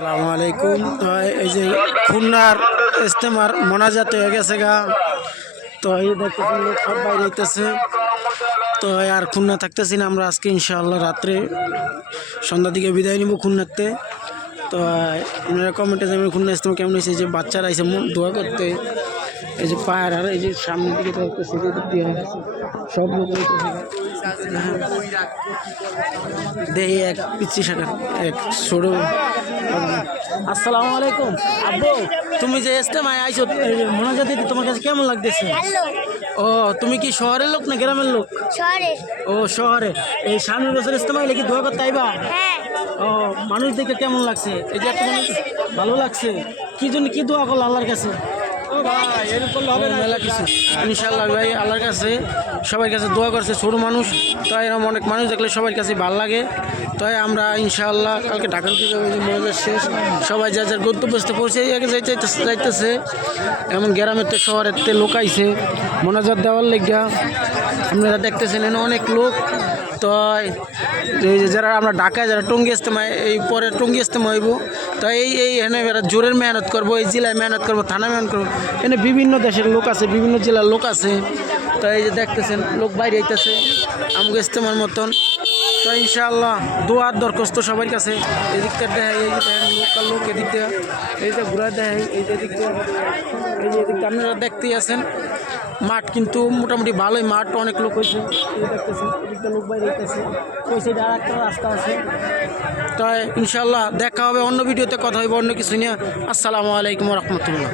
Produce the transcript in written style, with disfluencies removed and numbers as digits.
আসসালামু আলাইকুম। তো এই যে খুলনার ইজতেমার মোনাজাত হয়ে গেছে গা। তো এই দেখতেছেন লোক সব বাইরে হইতেছে। তো আর খুলনা থাকতেছি না আমরা আজকে, ইনশাআল্লাহ রাত্রে সন্ধ্যার দিকে বিদায় নিব খুলনাতে। তো আপনারা কমেন্টে যাবেন খুলনা ইজতেমা কেমন হয়েছে। যে বাচ্চারা আইসে দোয়া করতে, এই যে পায়ের আর এই যে সামনের দিকে দেখতেছে সব লোক দেই এক পিচ্ছি শাখা এক ছোড়ো। আসসালামু আলাইকুম আব্বু, তুমি যে ইজতেমায় আইছো মোনাজাত দিতে, তোমার কাছে কেমন লাগতেছে? ও তুমি কি শহরের লোক না গ্রামের লোক? শহরে। ও শহরে। এই সামনের বছর ইজতেমা হলে কি দোয়া করতে আইবা? হ্যাঁ। ও মানুষ দেখে কেমন লাগছে? এই যে ভালো লাগছে। কি জন্য কি দোয়া করলো আল্লাহর কাছে? মেলা কিছু ইনশাল্লাহ ভাই আল্লাহর কাছে সবার কাছে দোয়া করছে। ছোট মানুষ তো এরকম অনেক মানুষ দেখলে সবার কাছে ভালো লাগে। তাই আমরা ইনশাআল্লাহ কালকে ঢাকার দিকে মনোজাত শেষ, সবাই যা যার গন্তব্যস্থ পৌঁছে যাইতেছে। এমন গ্রামের তো শহরের তে লোক আইছে মোনাজাত দেওয়ার লেগা। আপনারা দেখতেছেন এনে অনেক লোক। তো এই যে যারা আমরা ঢাকায় যারা টঙ্গী ইজতেমায় এই পরে টঙ্গী ইজতেমা হইব, তো এই এনে এরা জোরের মেহনত করবো, এই জেলায় মেহনত করবো, থানা মেহনত করবো। এনে বিভিন্ন দেশের লোক আছে, বিভিন্ন জেলার লোক আছে। তো এই যে দেখতেছেন লোক বাইরে আইতেছে আমাকে ইজতেমার মতন। তো ইনশাআল্লাহ দোয়ার দরখাস্ত সবার কাছে। এদিকটা দেখাই, এই যে দেখেন লোকাল লোক এদিকটা, এইটা ঘুরা দেখাই, এই যে এদিকটা, এই যে এদিকটা আপনারা দেখতেই আছেন। মাঠ কিন্তু মোটামুটি ভালোই, মাঠ অনেক লোক হয়েছে। এই দেখতেছেন এদিকটা লোক বাইরে হইতেছে, ওই সাইডে আর একটা রাস্তা আছে। তাই ইনশাআল্লাহ দেখা হবে অন্য ভিডিওতে, কথা হইব অন্য কিছু নিয়ে। আসসালামু আলাইকুম রহমতুল্লাহ।